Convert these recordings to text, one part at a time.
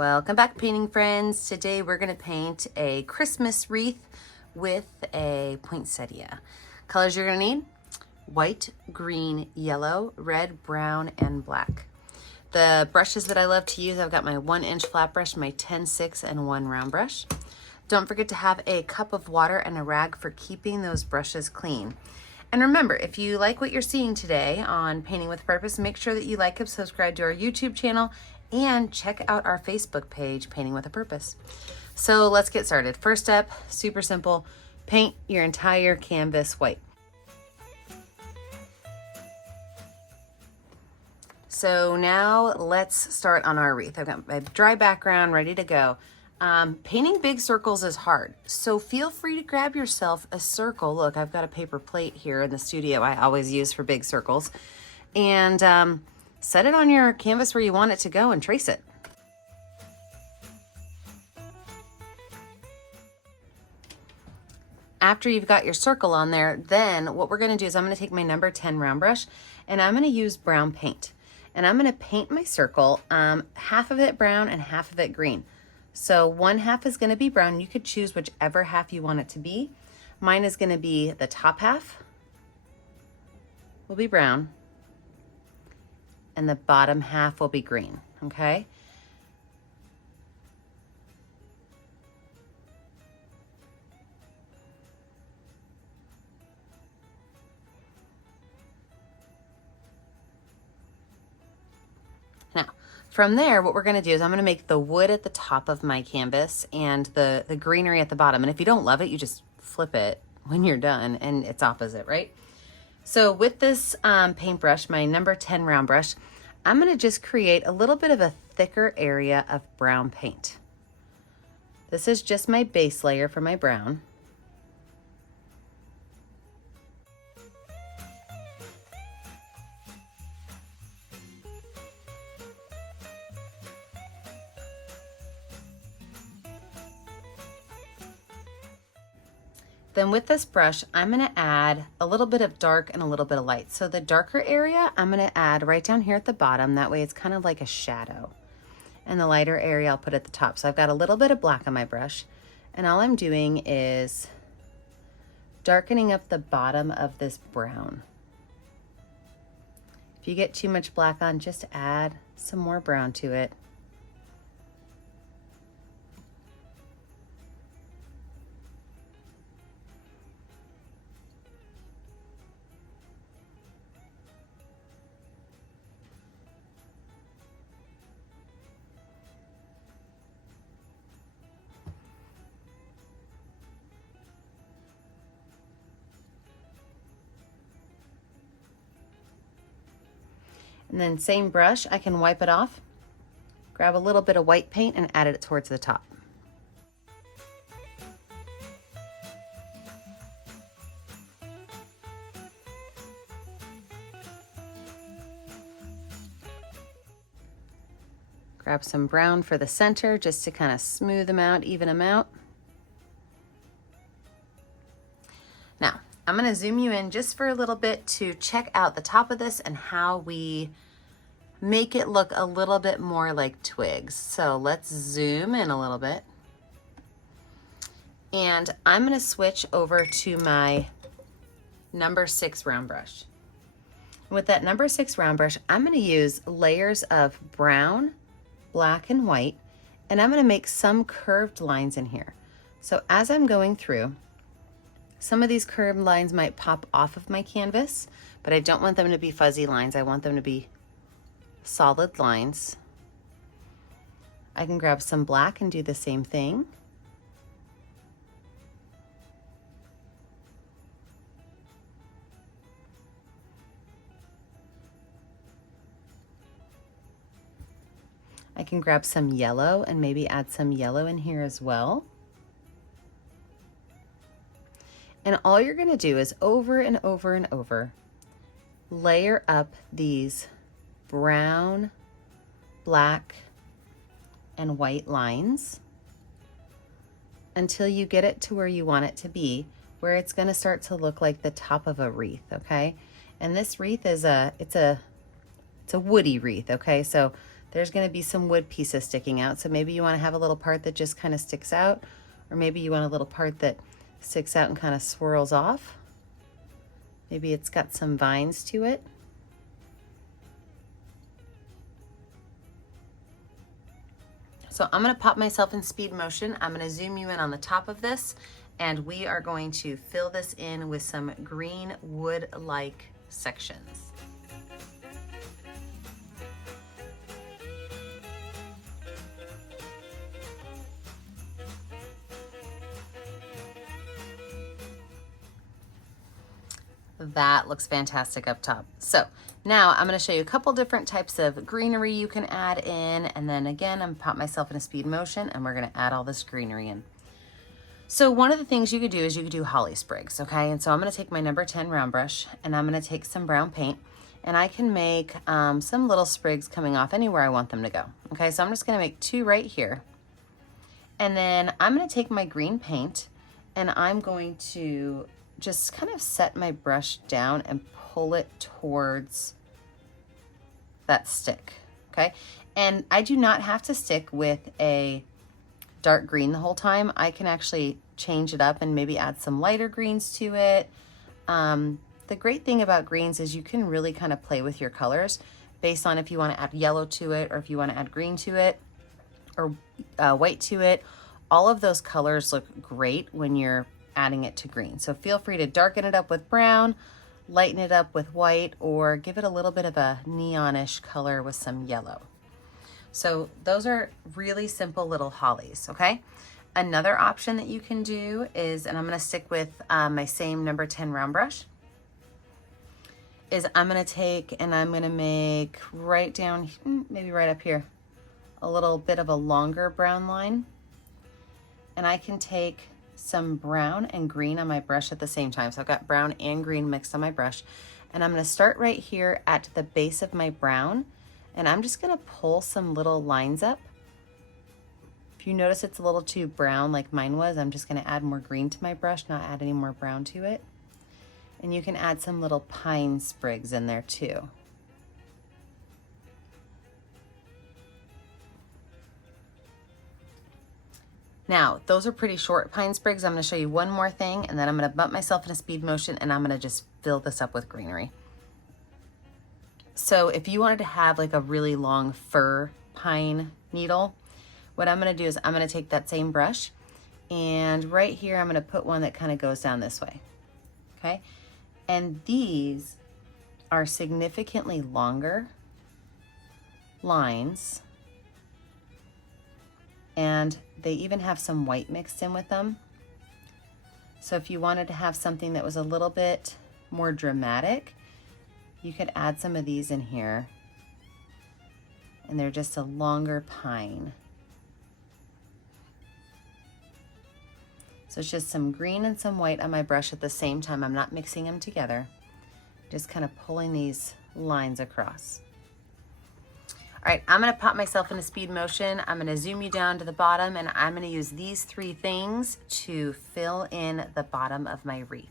Welcome back, painting friends. Today we're going to paint a Christmas wreath with a poinsettia. Colors you're going to need: white, green, yellow, red, brown, and black. The brushes that I love to use, I've got my 1-inch flat brush, my 10-6, and one round brush. Don't forget to have a cup of water and a rag for keeping those brushes clean. And remember, if you like what you're seeing today on Painting with Purpose, make sure that you like and subscribe to our YouTube channel and check out our Facebook page, Painting with a Purpose. So let's get started. First step, super simple, paint your entire canvas white. So now let's start on our wreath. I've got my dry background ready to go. Painting big circles is hard, so feel free to grab yourself a circle. Look, I've got a paper plate here in the studio I always use for big circles. And set it on your canvas where you want it to go and trace it. After you've got your circle on there, then what we're going to do is I'm going to take my number 10 round brush and I'm going to use brown paint. And I'm going to paint my circle, half of it brown and half of it green. So one half is going to be brown. You could choose whichever half you want it to be. Mine is going to be the top half will be brown and the bottom half will be green, okay? Now, from there, what we're gonna do is I'm gonna make the wood at the top of my canvas and the greenery at the bottom. And if you don't love it, you just flip it when you're done and it's opposite, right? So with this paintbrush, my number 10 round brush, I'm gonna just create a little bit of a thicker area of brown paint. This is just my base layer for my brown. Then with this brush, I'm gonna add a little bit of dark and a little bit of light. So the darker area, I'm gonna add right down here at the bottom. That way it's kind of like a shadow. And the lighter area I'll put at the top. So I've got a little bit of black on my brush. And all I'm doing is darkening up the bottom of this brown. If you get too much black on, just add some more brown to it. And then same brush, I can wipe it off, grab a little bit of white paint and add it towards the top. Grab some brown for the center just to kind of smooth them out, even them out. Now, I'm gonna zoom you in just for a little bit to check out the top of this and how we make it look a little bit more like twigs. So let's zoom in a little bit. And I'm gonna switch over to my number 6 round brush. With that number 6 round brush, I'm gonna use layers of brown, black, and white, and I'm gonna make some curved lines in here. So as I'm going through, some of these curved lines might pop off of my canvas, but I don't want them to be fuzzy lines. I want them to be solid lines. I can grab some black and do the same thing. I can grab some yellow and maybe add some yellow in here as well. And all you're gonna do is over and over and over, layer up these brown, black, and white lines until you get it to where you want it to be, where it's gonna start to look like the top of a wreath, okay? And this wreath is it's a woody wreath, okay? So there's going to be some wood pieces sticking out. So maybe you want to have a little part that just kind of sticks out, or maybe you want a little part that sticks out and kind of swirls off. Maybe it's got some vines to it. So I'm going to pop myself in speed motion. I'm going to zoom you in on the top of this, and we are going to fill this in with some green wood-like sections. That looks fantastic up top. So now I'm going to show you a couple different types of greenery you can add in, and then again I'm pop myself in a speed motion and we're going to add all this greenery in. So one of the things you could do is you could do holly sprigs, okay? And so I'm going to take my number 10 round brush and I'm going to take some brown paint, and I can make some little sprigs coming off anywhere I want them to go. Okay, so I'm just going to make 2 right here, and then I'm going to take my green paint and I'm going to just kind of set my brush down and pull it towards that stick, okay? And I do not have to stick with a dark green the whole time. I can actually change it up and maybe add some lighter greens to it. The great thing about greens is you can really kind of play with your colors based on if you want to add yellow to it, or if you want to add green to it, or white to it. All of those colors look great when you're adding it to green. So feel free to darken it up with brown, lighten it up with white, or give it a little bit of a neonish color with some yellow. So those are really simple little hollies, okay? Another option that you can do is, and I'm going to stick with my same number 10 round brush, is I'm going to take and I'm going to make right down, maybe right up here, a little bit of a longer brown line. And I can take some brown and green on my brush at the same time. So I've got brown and green mixed on my brush, and I'm going to start right here at the base of my brown, and I'm just going to pull some little lines up. If you notice it's a little too brown like mine was, I'm just going to add more green to my brush, not add any more brown to it. And you can add some little pine sprigs in there too. Now, those are pretty short pine sprigs. I'm going to show you one more thing, and then I'm going to bump myself in a speed motion, and I'm going to just fill this up with greenery. So if you wanted to have like a really long fir pine needle, what I'm going to do is I'm going to take that same brush, and right here I'm going to put one that kind of goes down this way. Okay? And these are significantly longer lines, and they even have some white mixed in with them. So if you wanted to have something that was a little bit more dramatic, you could add some of these in here, and they're just a longer pine. So it's just some green and some white on my brush at the same time. I'm not mixing them together, just kind of pulling these lines across. All right, I'm going to pop myself in a speed motion. I'm going to zoom you down to the bottom, and I'm going to use these 3 things to fill in the bottom of my wreath.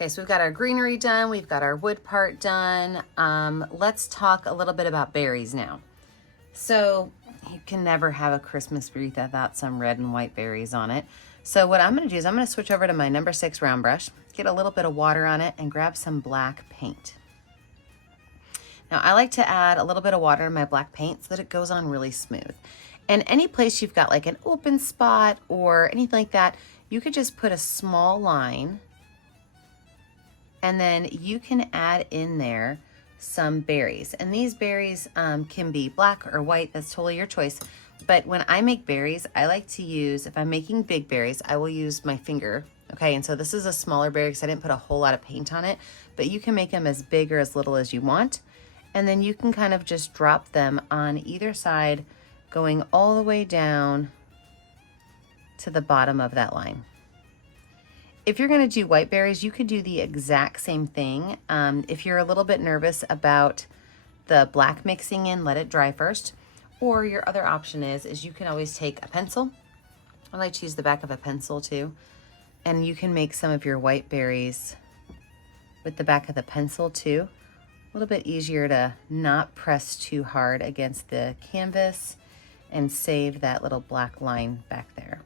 Okay, so we've got our greenery done, we've got our wood part done. Let's talk a little bit about berries now. So you can never have a Christmas wreath without some red and white berries on it. So what I'm gonna do is I'm gonna switch over to my number 6 round brush, get a little bit of water on it, and grab some black paint. Now I like to add a little bit of water in my black paint so that it goes on really smooth. And any place you've got like an open spot or anything like that, you could just put a small line, and then you can add in there some berries. And these berries can be black or white, that's totally your choice. But when I make berries, I like to use, if I'm making big berries, I will use my finger. Okay, and so this is a smaller berry because I didn't put a whole lot of paint on it, but you can make them as big or as little as you want. And then you can kind of just drop them on either side, going all the way down to the bottom of that line. If you're going to do white berries, you could do the exact same thing. If you're a little bit nervous about the black mixing in, let it dry first. Or your other option is you can always take a pencil. I like to use the back of a pencil too. And you can make some of your white berries with the back of the pencil too. A little bit easier to not press too hard against the canvas and save that little black line back there.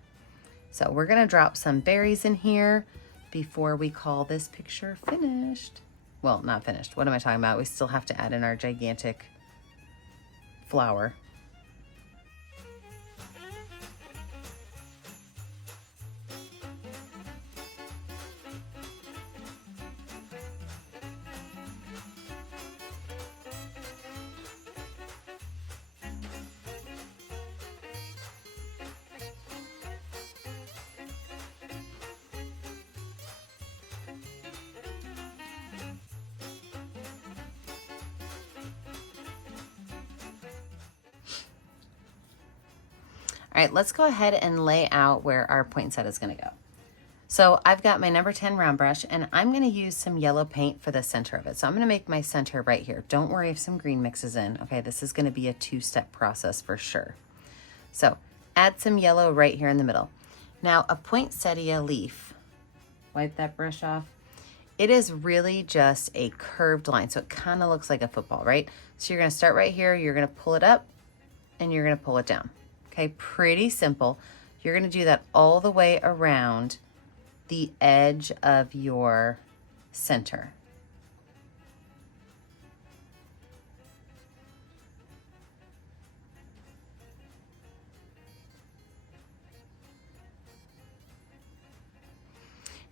So we're gonna drop some berries in here before we call this picture finished. Well, not finished. What am I talking about? We still have to add in our gigantic flower. All right, let's go ahead and lay out where our poinsettia is gonna go. So I've got my number 10 round brush and I'm gonna use some yellow paint for the center of it. So I'm gonna make my center right here. Don't worry if some green mixes in, okay? This is gonna be a two-step process for sure. So add some yellow right here in the middle. Now a poinsettia leaf, wipe that brush off. It is really just a curved line. So it kind of looks like a football, right? So you're gonna start right here, you're gonna pull it up and you're gonna pull it down. Okay, pretty simple. You're gonna do that all the way around the edge of your center.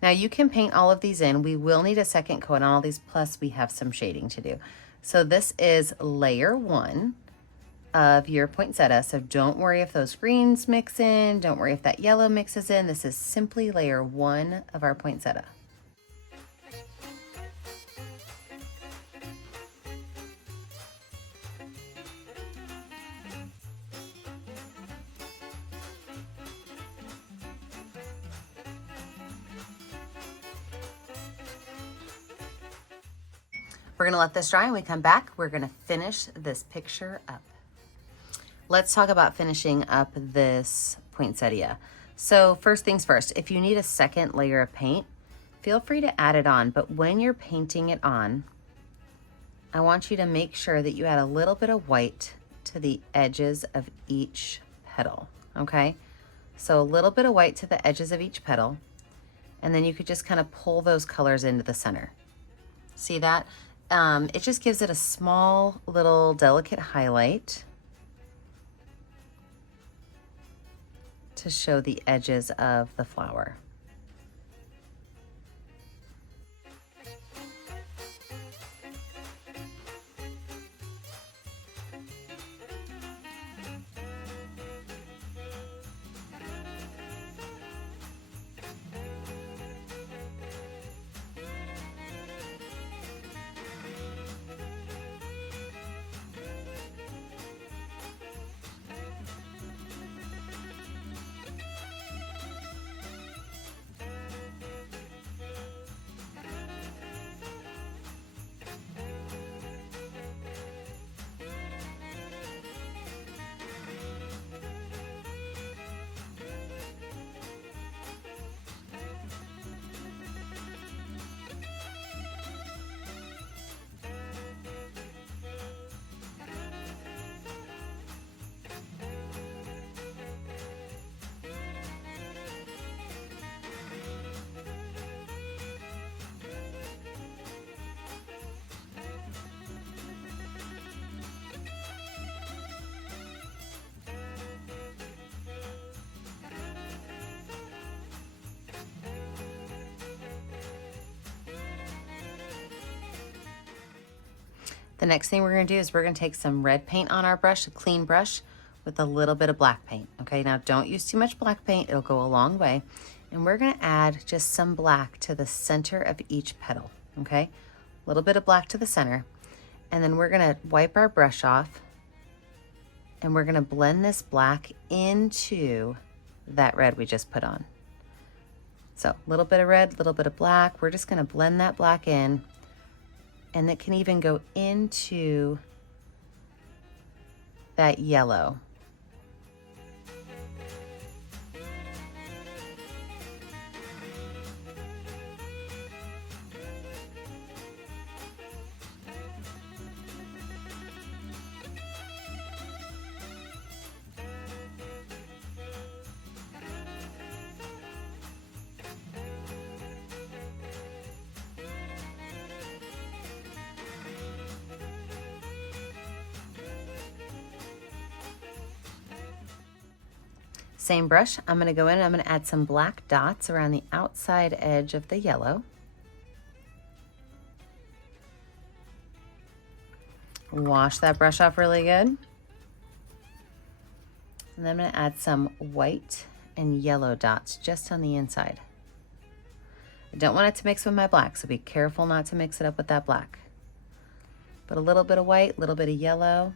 Now you can paint all of these in. We will need a second coat on all these, plus we have some shading to do. So this is layer 1 of your poinsettia. So don't worry if those greens mix in, don't worry if that yellow mixes in. This is simply layer 1 of our poinsettia. We're gonna let this dry and we come back, we're gonna finish this picture up. Let's talk about finishing up this poinsettia. So first things first, if you need a second layer of paint, feel free to add it on, but when you're painting it on, I want you to make sure that you add a little bit of white to the edges of each petal, okay? So a little bit of white to the edges of each petal, and then you could just kind of pull those colors into the center. See that? It just gives it a small little delicate highlight to show the edges of the flower. The next thing we're gonna do is we're gonna take some red paint on our brush, a clean brush, with a little bit of black paint. Okay, now don't use too much black paint, it'll go a long way. And we're gonna add just some black to the center of each petal, okay? A little bit of black to the center. And then we're gonna wipe our brush off and we're gonna blend this black into that red we just put on. So a little bit of red, a little bit of black. We're just gonna blend that black in, and it can even go into that yellow. Same brush, I'm going to go in and I'm going to add some black dots around the outside edge of the yellow. Wash that brush off really good. And then I'm going to add some white and yellow dots just on the inside. I don't want it to mix with my black, so be careful not to mix it up with that black. But a little bit of white, a little bit of yellow.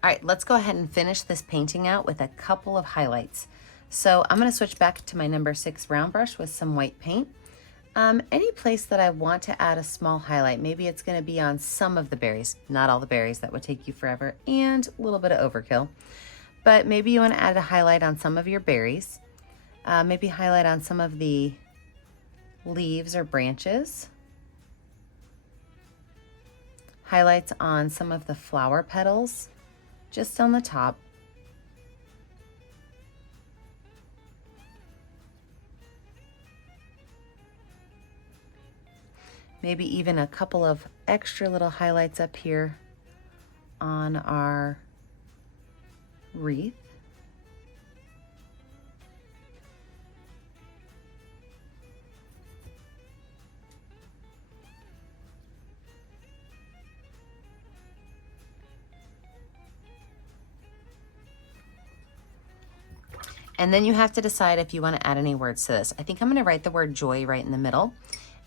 All right, let's go ahead and finish this painting out with a couple of highlights. So I'm gonna switch back to my number 6 round brush with some white paint. Any place that I want to add a small highlight, maybe it's gonna be on some of the berries, not all the berries, that would take you forever, and a little bit of overkill. But maybe you wanna add a highlight on some of your berries, maybe highlight on some of the leaves or branches, highlights on some of the flower petals, just on the top. Maybe even a couple of extra little highlights up here on our wreath. And then you have to decide if you want to add any words to this. I think I'm going to write the word joy right in the middle.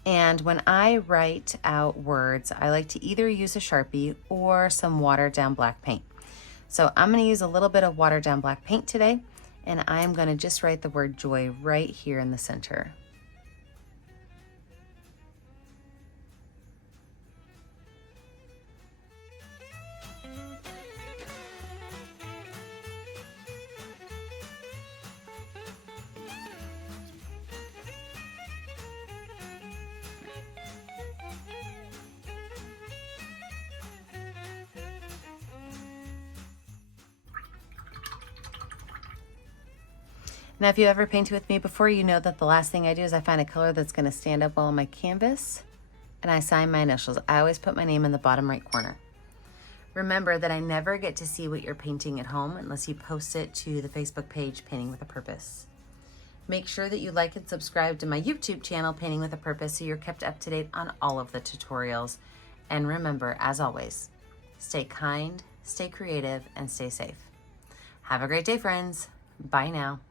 And when I write out words, I like to either use a Sharpie or some watered down black paint. So I'm going to use a little bit of watered down black paint today, and I'm going to just write the word joy right here in the center. Now, if you ever painted with me before, you know that the last thing I do is I find a color that's going to stand up well on my canvas, and I sign my initials. I always put my name in the bottom right corner. Remember that I never get to see what you're painting at home unless you post it to the Facebook page, Painting with a Purpose. Make sure that you like and subscribe to my YouTube channel, Painting with a Purpose, so you're kept up to date on all of the tutorials. And remember, as always, stay kind, stay creative, and stay safe. Have a great day, friends. Bye now.